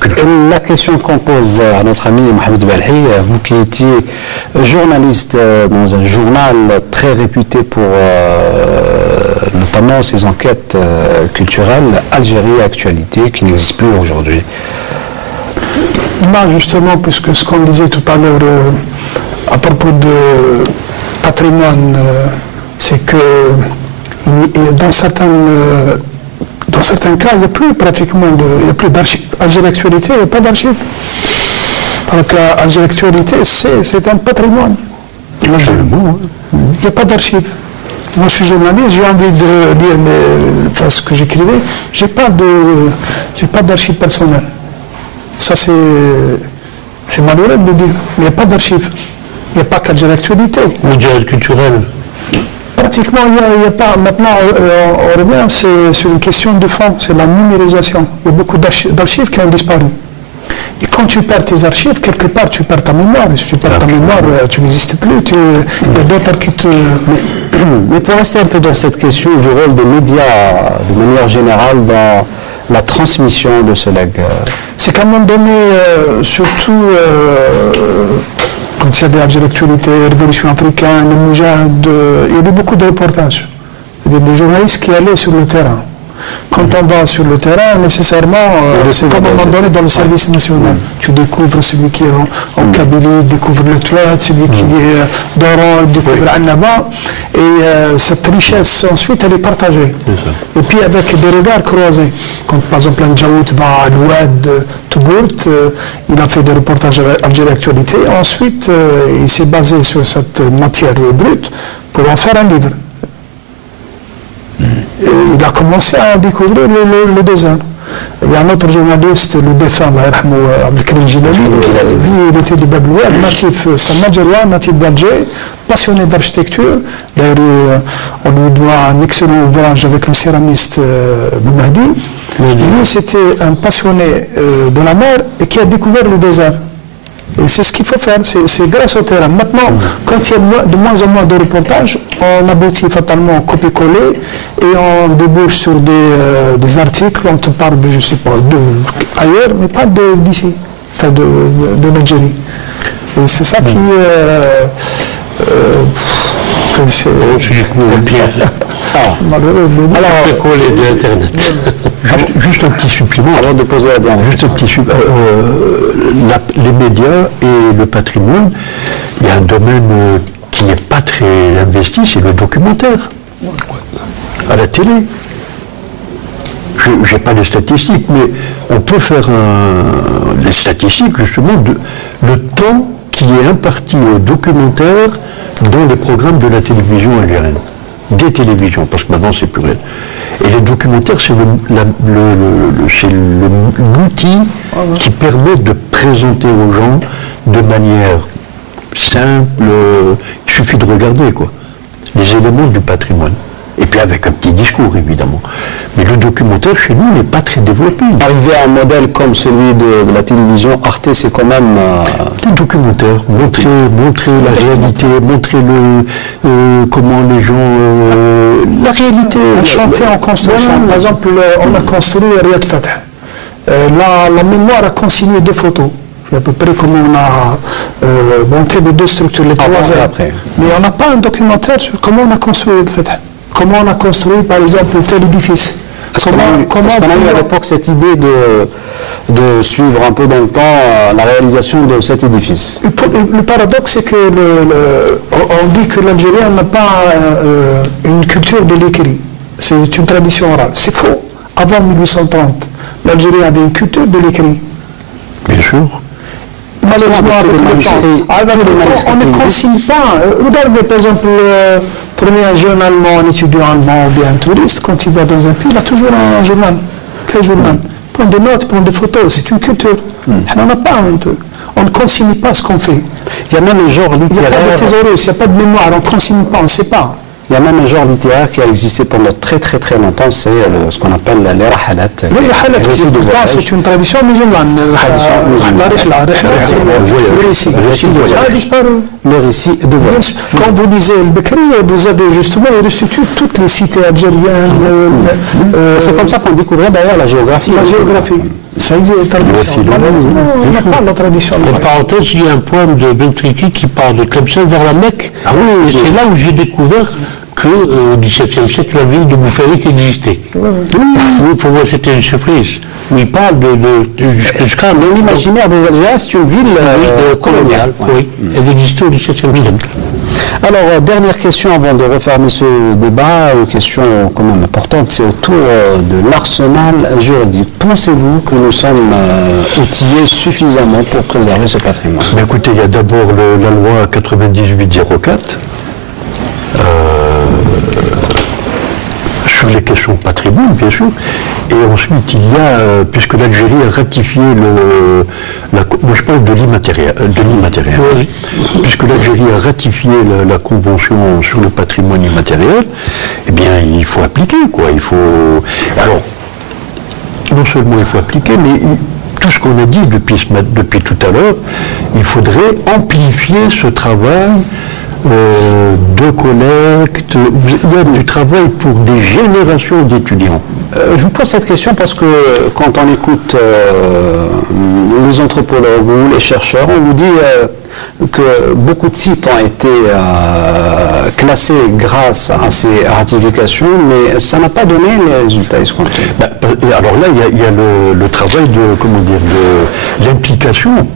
la question qu'on pose à notre ami Mohamed Belhi, vous qui étiez journaliste dans un journal très réputé pour notamment ses enquêtes culturelles, Algérie Actualité, qui n'existe plus aujourd'hui. Là, justement, puisque ce qu'on disait tout à l'heure à propos de patrimoine, c'est que dans certains cas, il n'y a plus pratiquement d'archives. Algérie Actualité, il n'y a pas d'archives. Alors qu'Algérie Actualité, c'est un patrimoine. Il n'y a pas d'archives. Moi, je suis journaliste, j'ai envie de lire ce que j'écrivais. Je n'ai pas d'archives personnelles. Ça, c'est malheureux de le dire. Il n'y a pas d'archives. Il n'y a pas qu'Algérie Actualité. Le dialogue culturel. Pratiquement, il n'y a pas. Maintenant, on revient, c'est sur une question de fond, c'est la numérisation. Il y a beaucoup d'archives qui ont disparu. Et quand tu perds tes archives, quelque part, tu perds ta mémoire. Et si tu perds ta mémoire, tu n'existes plus. Il y a d'autres qui te... Mais pour rester un peu dans cette question du rôle des médias, de manière générale, dans la transmission de ce legs. C'est qu'à un moment donné, surtout... quand il y avait Algérie Actualité, Révolution africaine, le Moujad, il y avait beaucoup de reportages. Il y avait des journalistes qui allaient sur le terrain. Quand on va sur le terrain, nécessairement, comme à un moment donné dans le service national, tu découvres celui qui est en Kabylie, découvre le Tuat, celui qui est d'Oran, découvre Annaba, et cette richesse ensuite elle est partagée. Et puis avec des regards croisés. Quand par exemple un Djaout va à l'Oued, Toubourt, il a fait des reportages à Algérie Actualité, ensuite il s'est basé sur cette matière brute pour en faire un livre. Et il a commencé à découvrir le dessin. Il y a un autre journaliste, le défunt, Abdelkarim Jilali, lui il était de Bablouad, natif, c'est un Algérien, natif d'Alger, passionné d'architecture. D'ailleurs, on lui doit un excellent ouvrage avec le céramiste Boumahdi. Lui, c'était un passionné de la mer et qui a découvert le désert. Et c'est ce qu'il faut faire, c'est grâce au terrain. Maintenant, quand il y a de moins en moins de reportages, on aboutit fatalement au copier-coller et on débouche sur des articles, on te parle de, je ne sais pas, ailleurs, mais pas d'ici, enfin de l'Algérie. Et c'est ça qui... Juste un petit supplément avant de poser la dernière. Juste un petit supplément. Les médias et le patrimoine, il y a un domaine qui n'est pas très investi, c'est le documentaire. À la télé. Je n'ai pas les statistiques, mais on peut faire les statistiques justement de le temps qui est imparti au documentaire dans les programmes de la télévision algérienne. Des télévisions, parce que maintenant c'est plus réel. Et les documentaires, c'est l'outil qui permet de présenter aux gens de manière simple, il suffit de regarder quoi, les éléments du patrimoine. Et puis avec un petit discours évidemment. Mais le documentaire chez nous n'est pas très développé. Arriver à un modèle comme celui de la télévision Arte, c'est quand même... Le documentaire, montrer la réalité, montrer comment les gens... la réalité. Un chantier en construction. Par exemple, on a construit Riyad Fatah. La mémoire a consigné 2 photos. À peu près comment on a monté les 2 structures, les 3 heures. Mais on n'a pas un documentaire sur comment on a construit Riyad Fatah. Comment on a construit, par exemple, tel édifice. Comment on a eu à l'époque cette idée de suivre un peu dans le temps la réalisation de cet édifice? Le paradoxe, c'est que on dit que l'Algérien n'a pas une culture de l'écrit. C'est une tradition orale. C'est faux. Avant 1830, l'Algérie avait une culture de l'écrit. Bien sûr. Malheureusement, avec le temps, on ne consigne pas. Regardez, par exemple, prenez un jeune Allemand, un étudiant allemand ou bien un touriste, quand il va dans un pays, il a toujours un journal. Quel journal? Prend des notes, prend des photos, c'est une culture. On n'en a pas un peu. On ne consigne pas ce qu'on fait. Il y a même un genre littéraire. Il n'y a pas de thésaurus, il n'y a pas de mémoire, on ne consigne pas, on ne sait pas. Il y a même un genre littéraire qui a existé pendant très longtemps, c'est ce qu'on appelle les rahalat. Les rahalat, c'est une tradition musulmane. Le récit de voyage. Quand vous lisez le Bekri, vous avez justement, il restitue toutes les cités algériennes. C'est comme ça qu'on découvrait d'ailleurs la géographie. La géographie. Ça existe, on n'a pas la tradition. En parenthèse, il y a un poème de Bentriki qui parle de Tlemcen vers la Mecque. Ah oui, c'est là où j'ai découvert qu'au XVIIe siècle, la ville de Boufarik existait. Oui, pour moi, c'était une surprise. Mais il parle jusqu'à l'imaginaire des Algériens, c'est une ville coloniale. Oui, elle existait au XVIIe siècle. Alors, dernière question avant de refermer ce débat, une question quand même importante, c'est autour de l'arsenal juridique. Pensez-vous que nous sommes outillés suffisamment pour préserver ce patrimoine? Mais écoutez, il y a d'abord la loi 9804 sur les questions de patrimoine, bien sûr, et ensuite il y a, puisque l'Algérie a ratifié moi je parle de l'immatériel, oui. Puisque l'Algérie a ratifié la convention sur le patrimoine immatériel, eh bien il faut appliquer, quoi. Il faut. Alors, non seulement il faut appliquer, mais tout ce qu'on a dit depuis tout à l'heure, il faudrait amplifier ce travail de collecte. Il y a du travail pour des générations d'étudiants. Je vous pose cette question parce que quand on écoute les anthropologues ou les chercheurs, on nous dit que beaucoup de sites ont été classés grâce à ces ratifications, mais ça n'a pas donné les résultats escomptés. Alors là, il y a le travail de l'implication.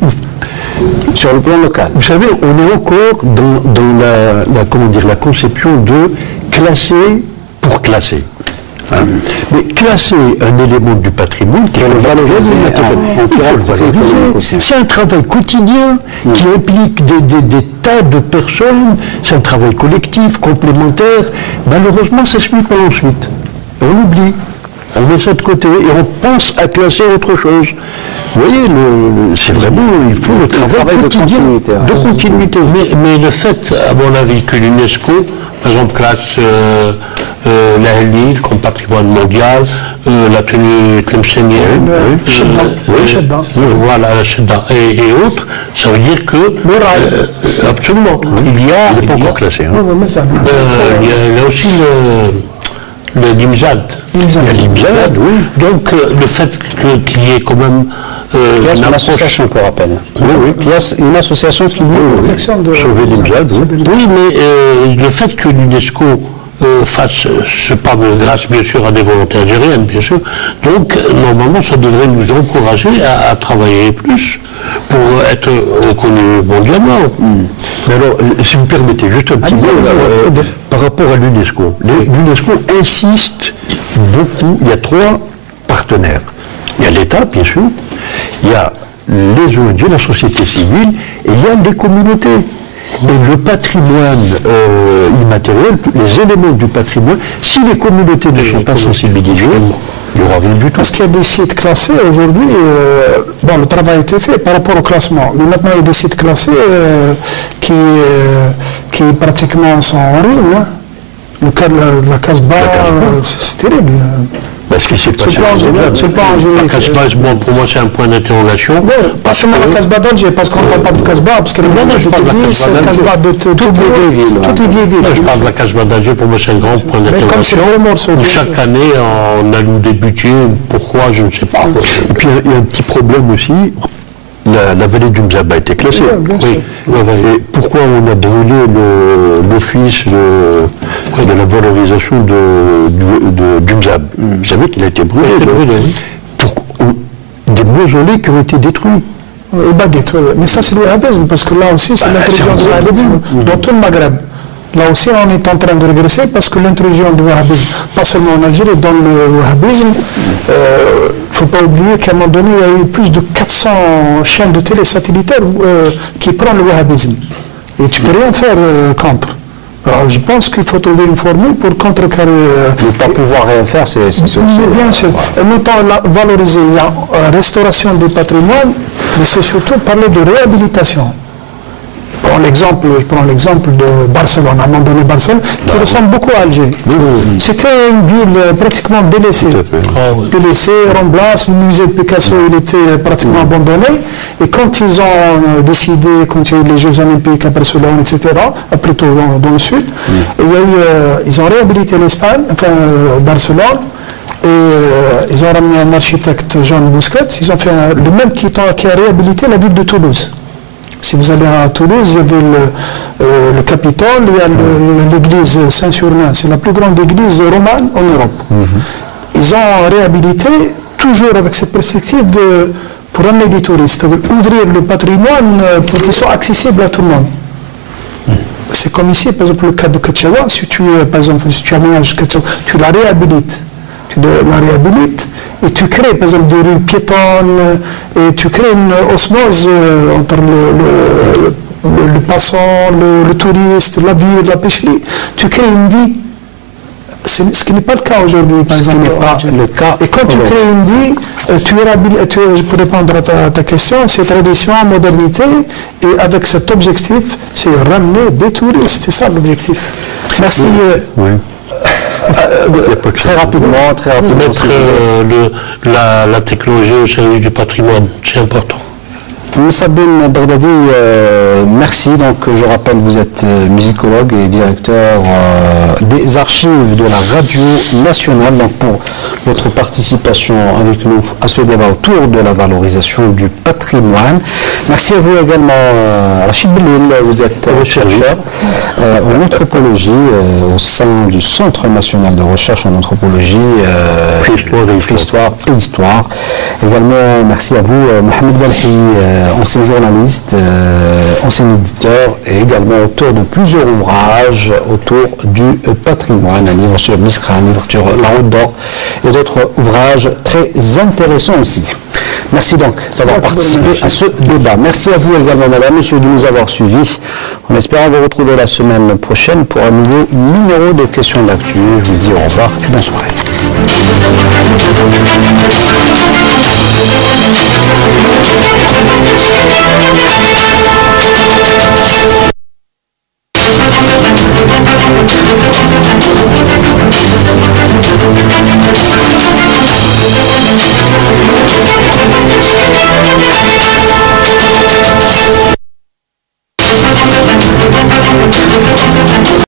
Sur le plan local. Vous savez, on est encore dans la conception de classer pour classer. Hein. Mais classer un élément du patrimoine, il faut le valoriser. C'est un travail quotidien qui implique des tas de personnes, c'est un travail collectif, complémentaire. Malheureusement, ça se fait pas ensuite. On oublie. On met ça de côté et on pense à classer autre chose. Vous voyez, c'est vraiment, il faut le travail quotidien, de continuité. Mais le fait, à mon avis, que l'UNESCO, par exemple, classe la Lille comme patrimoine mondial, la tenue tlemcenienne, voilà, la Chedda et autres, ça veut dire que absolument, il n'est pas encore classé. Il y a aussi le Limzad. Il y a Limzad, oui. Donc, le fait qu'il y ait quand même il y a une association qu'on rappelle. Il y a une association qui dit sauver Limzad. Oui, mais le fait que l'UNESCO fasse ce pas grâce bien sûr à des volontés algériennes, bien sûr, donc normalement ça devrait nous encourager à travailler plus pour être reconnus mondialement. Mais alors, si vous permettez, juste un petit mot par rapport à l'UNESCO. L'UNESCO insiste beaucoup, il y a 3 partenaires. Il y a l'État, bien sûr, il y a les ONG, la société civile, et il y a les communautés. Et le patrimoine immatériel, les éléments du patrimoine, si les communautés ne sont pas sensibilisées, il n'y aura rien du tout. Parce qu'il y a des sites classés aujourd'hui, le travail a été fait par rapport au classement, mais maintenant il y a des sites classés qui pratiquement sont en ruine. Hein. Le cas de la Casbah, c'est terrible. Ce qui s'est passé c'est pas en juridique. La Casbah, pour moi, c'est un point d'interrogation. Pas seulement la Casbah d'Alger, parce qu'on ne parle pas de Casbah, parce que c'est la Casbah de toutes les vieilles villes. Je parle de la Casbah d'Alger, pour moi, c'est un grand point d'interrogation. Chaque année, on alloue des budgets, pourquoi, je ne sais pas. Et puis, il y a un petit problème aussi. La vallée du Mzab a été classée. Oui. Et pourquoi on a brûlé l'office de la valorisation du Mzab? Vous savez qu'il a été brûlé. Des mausolées qui ont été détruits. Mais ça, c'est le wahhabisme, parce que là aussi, c'est l'intrusion du wahhabisme dans tout le Maghreb. Là aussi, on est en train de régresser parce que l'intrusion du wahhabisme, pas seulement en Algérie, dans le wahhabisme, il ne faut pas oublier qu'à un moment donné, il y a eu plus de 400 chaînes de télé satellitaires qui prennent le wahhabisme. Et tu ne peux rien faire contre. Alors, je pense qu'il faut trouver une formule pour contrecarrer. Ne pas pouvoir rien faire, c'est sûr. Bien sûr. Notamment valoriser la restauration du patrimoine, mais c'est surtout parler de réhabilitation. je prends l'exemple de Barcelone, à un moment donné Barcelone, qui ressemble beaucoup à Alger. C'était une ville pratiquement délaissée. Délaissée, Ramblas, le musée de Picasso, il était pratiquement abandonné. Et quand ils ont décidé, quand il y a eu les Jeux Olympiques à Barcelone, etc., plutôt dans le sud, ils ont réhabilité l'Espagne, Barcelone. Et ils ont ramené un architecte, Jean Busquets, ils ont fait le même qui a réhabilité la ville de Toulouse. Si vous allez à Toulouse, il y avait le Capitole, il y a l'église Saint-Surnin, c'est la plus grande église romane en Europe. Ils ont réhabilité, toujours avec cette perspective pour amener des touristes, c'est-à-dire ouvrir le patrimoine pour qu'il soit accessible à tout le monde. C'est comme ici, par exemple, le cas de Ketchawa, si tu aménages Ketchawa, tu la réhabilites. Tu la réhabilites et tu crées par exemple des rues piétonnes et tu crées une osmose entre le passant, le touriste, la ville, la pêcherie. Tu crées une vie. Ce qui n'est pas le cas aujourd'hui, par exemple. Et quand tu crées une vie, pour répondre à ta question, c'est tradition, modernité, et avec cet objectif, c'est ramener des touristes. C'est ça l'objectif. Merci. Oui. Très rapidement. Mettre la technologie au service du patrimoine, c'est important. Sabine Baghdadi, merci. Donc, je rappelle, vous êtes musicologue et directeur des archives de la Radio Nationale. Donc, pour votre participation avec nous à ce débat autour de la valorisation du patrimoine. Merci à vous également, Rachid Belil. Vous êtes chercheur en anthropologie au sein du Centre national de recherche en anthropologie, préhistoire et histoire. Également, merci à vous, Mohamed Balhi, ancien journaliste, ancien éditeur et également auteur de plusieurs ouvrages autour du patrimoine, un livre sur Misra, un livre sur la Route d'Or et d'autres ouvrages très intéressants aussi. Merci donc d'avoir participé à ce débat. Merci à vous également, madame, monsieur, de nous avoir suivis. En espérant vous retrouver la semaine prochaine pour un nouveau numéro de questions d'actu. Je vous dis au revoir et bonne soirée.